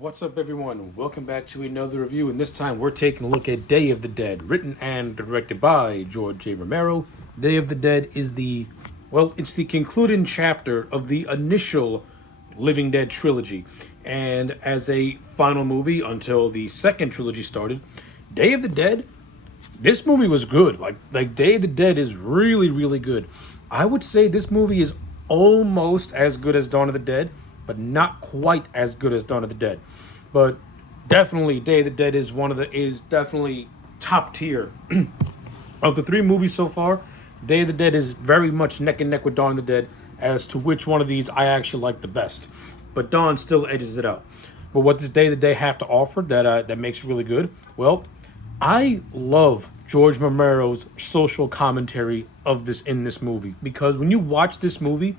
What's up, everyone? Welcome back to another review, and this time we're taking a look at Day of the Dead, written and directed by George J. Romero. Day of the Dead is it's the concluding chapter of the initial Living Dead trilogy, and as a final movie until the second trilogy started, Day of the Dead, this movie was good. Like Day of the Dead is really, really good. I would say this movie is almost as good as Dawn of the Dead, but not quite as good as Dawn of the Dead. But definitely Day of the Dead is definitely top tier. Of the three movies so far, Day of the Dead is very much neck and neck with Dawn of the Dead as to which one of these I actually like the best. But Dawn still edges it out. But what does Day of the Dead have to offer that makes it really good? Well, I love George Romero's social commentary of this in this movie, because when you watch this movie,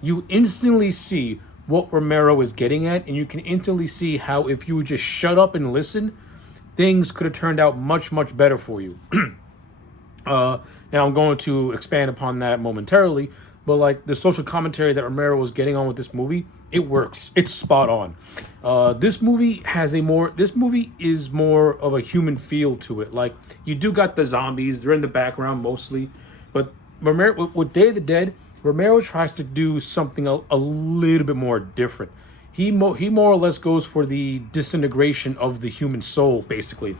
you instantly see what Romero is getting at, and you can instantly see how if you would just shut up and listen, things could have turned out much, much better for you. Now I'm going to expand upon that momentarily, but like the social commentary that Romero was getting on with this movie, it works. It's spot on. This movie is more of a human feel to it. Like, you do got the zombies, they're in the background mostly, but Romero with Day of the Dead, Romero tries to do something a little bit more different. He more or less goes for the disintegration of the human soul, basically,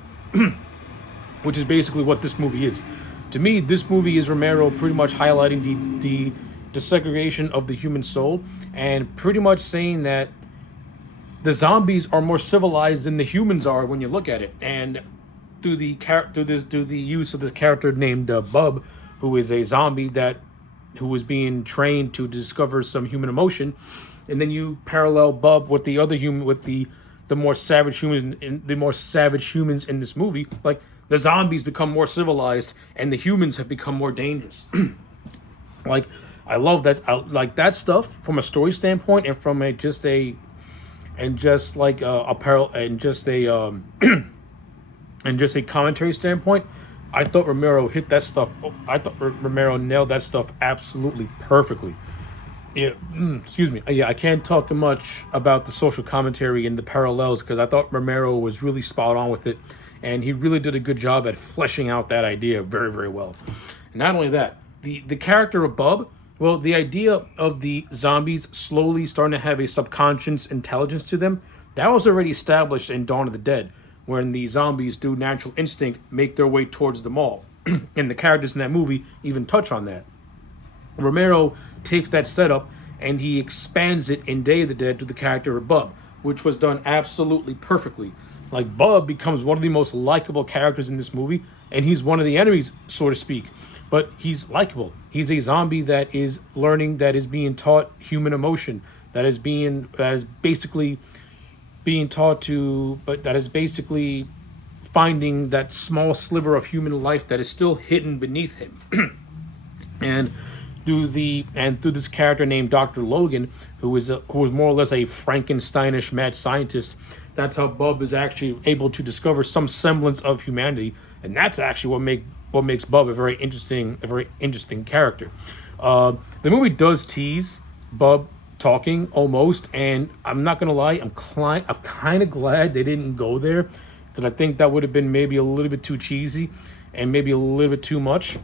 which is basically what this movie is. To me, this movie is Romero pretty much highlighting the desegregation of the human soul, and pretty much saying that the zombies are more civilized than the humans are when you look at it. And through the use of the character named Bub, who is a zombie who was being trained to discover some human emotion, and then you parallel Bub with the other human, with the more savage humans in this movie. Like, the zombies become more civilized and the humans have become more dangerous. Like, I love that. I like that stuff from a story standpoint, and from a just a apparel and just a and just a commentary standpoint. I thought Romero hit that stuff. I thought Romero nailed that stuff absolutely perfectly. Yeah, excuse me. Yeah, I can't talk much about the social commentary and the parallels, because I thought Romero was really spot on with it, and he really did a good job at fleshing out that idea very, very well. And not only that, the character of Bub, well, the idea of the zombies slowly starting to have a subconscious intelligence to them, that was already established in Dawn of the Dead, when the zombies, through natural instinct, make their way towards the mall. And the characters in that movie even touch on that. Romero takes that setup and he expands it in Day of the Dead to the character of Bub, which was done absolutely perfectly. Like, Bub becomes one of the most likable characters in this movie, and he's one of the enemies, so to speak. But he's likable. He's a zombie that is learning, that is being taught human emotion, that is basically finding that small sliver of human life that is still hidden beneath him. and through this character named Dr. Logan, who is more or less a Frankensteinish mad scientist, that's how Bub is actually able to discover some semblance of humanity, and that's actually what makes Bub a very interesting character. The movie does tease Bub talking almost, and I'm not gonna lie, I'm kind of glad they didn't go there, because I think that would have been maybe a little bit too cheesy and maybe a little bit too much.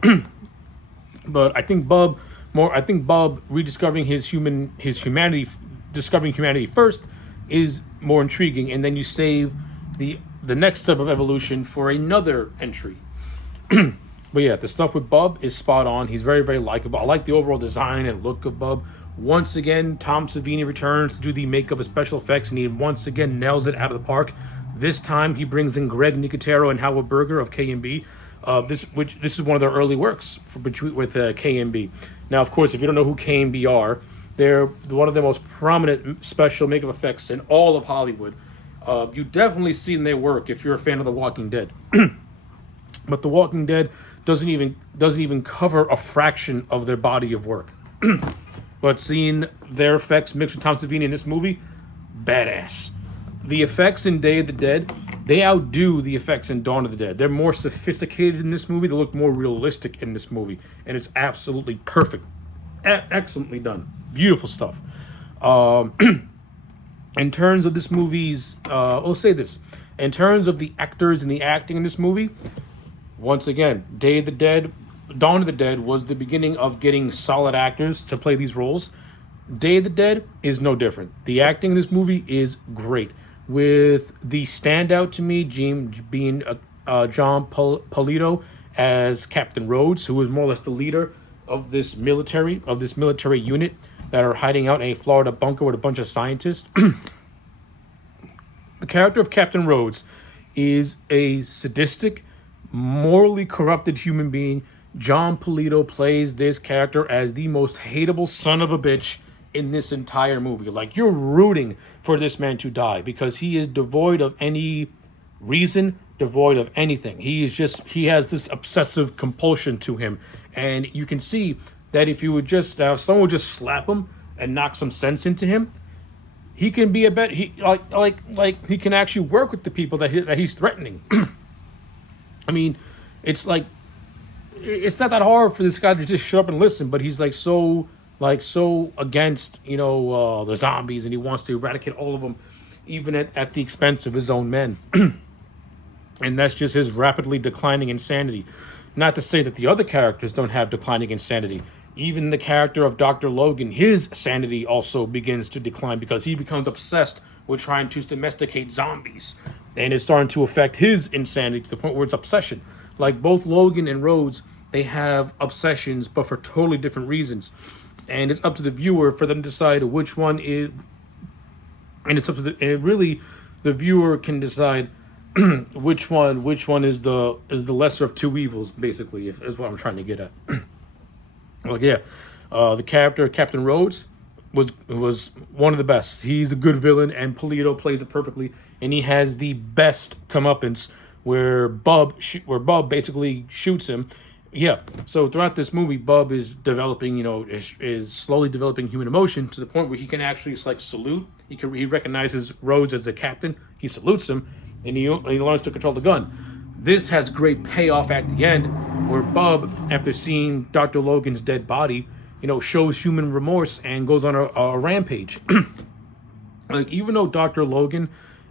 But I think Bub rediscovering humanity, discovering humanity first, is more intriguing, and then you save the next step of evolution for another entry. But yeah, the stuff with Bub is spot on. He's very, very likable. I like the overall design and look of Bub. Once again, Tom Savini returns to do the makeup and special effects, and he once again nails it out of the park. This time, he brings in Greg Nicotero and Howard Berger of K&B. This is one of their early works with K&B. Now, of course, if you don't know who K&B are, they're one of the most prominent special makeup effects in all of Hollywood. You definitely seen their work if you're a fan of The Walking Dead. But The Walking Dead doesn't even cover a fraction of their body of work. But seeing their effects mixed with Tom Savini in this movie, badass. The effects in Day of the Dead, they outdo the effects in Dawn of the Dead. They're more sophisticated in this movie. They look more realistic in this movie. And it's absolutely perfect. Excellently done. Beautiful stuff. In terms of this movie's, I'll say this, in terms of the actors and the acting in this movie, once again, Day of the Dead, Dawn of the Dead was the beginning of getting solid actors to play these roles. Day of the Dead is no different. The acting in this movie is great, with the standout to me being John Polito as Captain Rhodes, who is more or less the leader of this military unit that are hiding out in a Florida bunker with a bunch of scientists. The character of Captain Rhodes is a sadistic, morally corrupted human being. John Polito plays this character as the most hateable son of a bitch in this entire movie. Like, you're rooting for this man to die because he is devoid of any reason, devoid of anything. He has this obsessive compulsion to him. And you can see that if you would just, someone would just slap him and knock some sense into him, he can be he can actually work with the people that he's threatening. I mean, it's like, it's not that hard for this guy to just shut up and listen, but he's so against, the zombies, and he wants to eradicate all of them, even at the expense of his own men. And that's just his rapidly declining insanity. Not to say that the other characters don't have declining insanity. Even the character of Dr. Logan, his sanity also begins to decline because he becomes obsessed with trying to domesticate zombies. And it's starting to affect his insanity to the point where it's obsession. Like, both Logan and Rhodes, they have obsessions, but for totally different reasons. And it's up to the viewer for them to decide which one is... And it's up to the viewer can decide which one is the lesser of two evils, basically, is what I'm trying to get at. Like, yeah, the character Captain Rhodes was one of the best. He's a good villain, and Polito plays it perfectly. And he has the best comeuppance where Bub basically shoots him. Yeah, so throughout this movie, Bub is developing, is slowly developing human emotion to the point where he can actually salute. He recognizes Rhodes as the captain. He salutes him, and he learns to control the gun. This has great payoff at the end, where Bub, after seeing Dr. Logan's dead body, shows human remorse and goes on a rampage. Like, even though Dr. Logan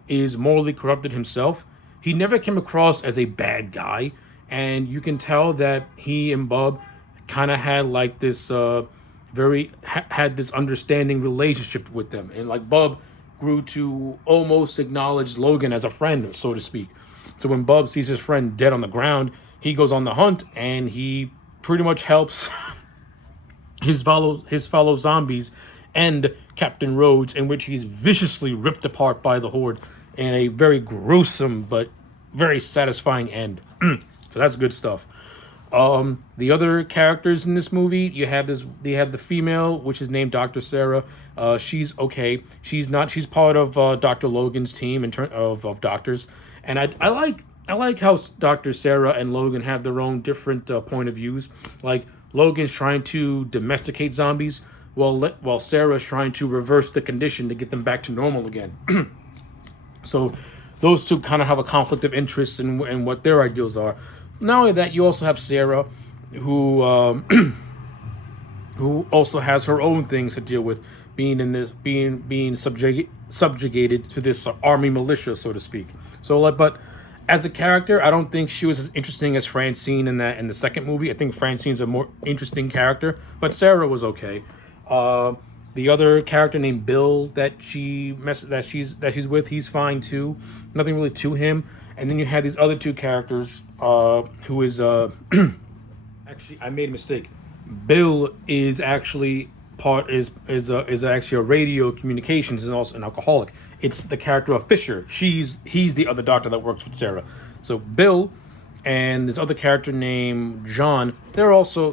is morally corrupted himself, he never came across as a bad guy, and you can tell that he and Bub kind of had this had this understanding relationship with them, and Bub grew to almost acknowledge Logan as a friend, so to speak. So when Bub sees his friend dead on the ground, he goes on the hunt, and he pretty much helps his fellow zombies end Captain Rhodes, in which he's viciously ripped apart by the Horde in a very gruesome but very satisfying end. So that's good stuff. The other characters in this movie, they have the female, which is named Dr. Sarah. She's okay. She's part of Dr. Logan's team in terms of doctors. And I like how Dr. Sarah and Logan have their own different point of views. Like, Logan's trying to domesticate zombies, while Sarah's trying to reverse the condition to get them back to normal again. So those two kind of have a conflict of interest in what their ideals are. Not only that, you also have Sarah, who who also has her own things to deal with, being subjugated to this army militia, so to speak. So, but as a character, I don't think she was as interesting as Francine in the second movie. I think Francine's a more interesting character, but Sarah was okay. The other character named Bill that she's with, he's fine too. Nothing really to him. And then you have these other two characters, who is actually, I made a mistake. Bill is actually is actually a radio communications and also an alcoholic. It's the character of Fisher. He's the other doctor that works with Sarah. So Bill and this other character named John, they're also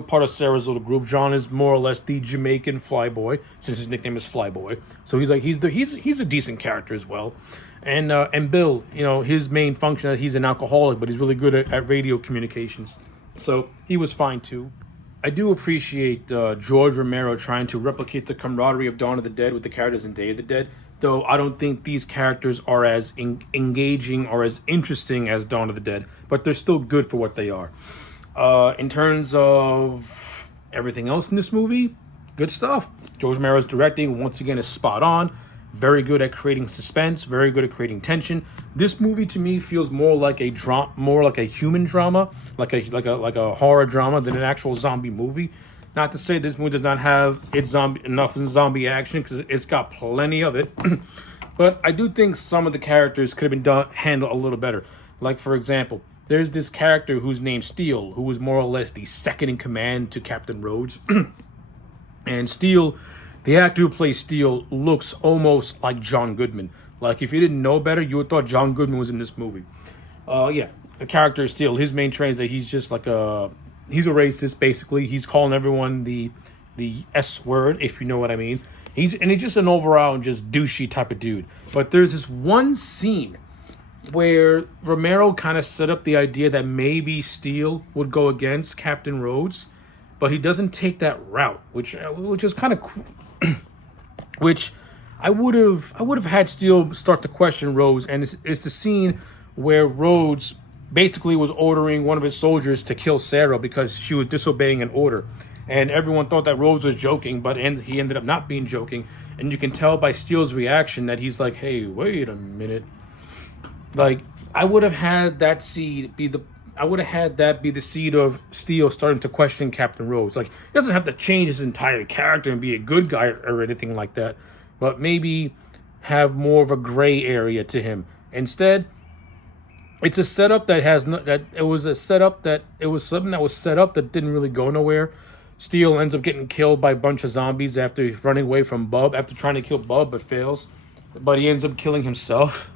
part of Sarah's little group. John is more or less the Jamaican flyboy, since his nickname is Flyboy. So he's a decent character as well. And Bill, his main function is he's an alcoholic, but he's really good at radio communications. So he was fine too. I do appreciate George Romero trying to replicate the camaraderie of Dawn of the Dead with the characters in Day of the Dead, though I don't think these characters are as engaging or as interesting as Dawn of the Dead, but they're still good for what they are. In terms of everything else in this movie, good stuff. George Romero's directing, once again, is spot on. Very good at creating suspense, very good at creating tension. This movie to me feels more like a more like a human drama, like a horror drama than an actual zombie movie. Not to say this movie does not have enough zombie action, because it's got plenty of it. But I do think some of the characters could have been handled a little better. Like, for example, there's this character who's named Steele, who was more or less the second in command to Captain Rhodes. And Steele, the actor who plays Steele, looks almost like John Goodman. Like, if you didn't know better, you would thought John Goodman was in this movie. Yeah, the character is Steele. His main trait is that he's just like he's a racist, basically. He's calling everyone the S word, if you know what I mean. He's just an overall just douchey type of dude. But there's this one scene where Romero kind of set up the idea that maybe Steele would go against Captain Rhodes, but he doesn't take that route, which is kind of cool. Which I would have had Steele start to question Rhodes, and it's the scene where Rhodes basically was ordering one of his soldiers to kill Sarah because she was disobeying an order. And everyone thought that Rhodes was joking, but he ended up not being joking. And you can tell by Steele's reaction that he's like, hey, wait a minute. Like, I would have had that be the seed of Steele starting to question Captain Rhodes. Like, he doesn't have to change his entire character and be a good guy or anything like that, but maybe have more of a gray area to him. Instead, it's a setup it was something that was set up that didn't really go nowhere. Steele ends up getting killed by a bunch of zombies after running away from Bub, after trying to kill Bub but fails. But he ends up killing himself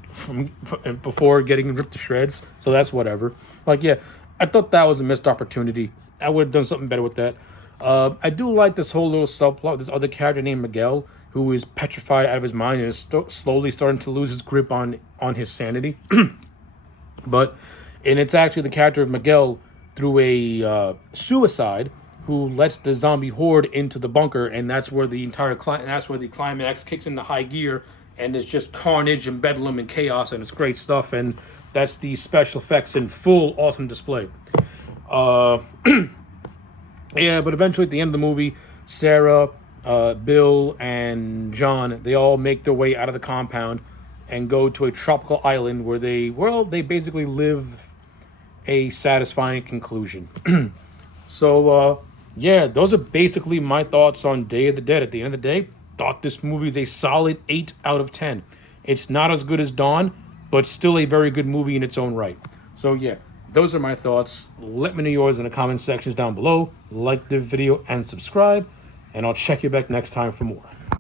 before getting ripped to shreds. So that's whatever. Like, yeah, I thought that was a missed opportunity. I would have done something better with that. I do like this whole little subplot. This other character named Miguel, who is petrified out of his mind and is slowly starting to lose his grip on his sanity. And it's actually the character of Miguel through a suicide who lets the zombie horde into the bunker, and that's where the climax kicks into high gear, and it's just carnage and bedlam and chaos, and it's great stuff. And that's the special effects in full awesome display. Yeah, but eventually at the end of the movie, Sarah, Bill, and John, they all make their way out of the compound and go to a tropical island where they basically live a satisfying conclusion. So, yeah, those are basically my thoughts on Day of the Dead. At the end of the day, thought this movie is a solid 8 out of 10. It's not as good as Dawn, but still a very good movie in its own right. So, yeah, those are my thoughts. Let me know yours in the comment sections down below. Like the video and subscribe, and I'll check you back next time for more.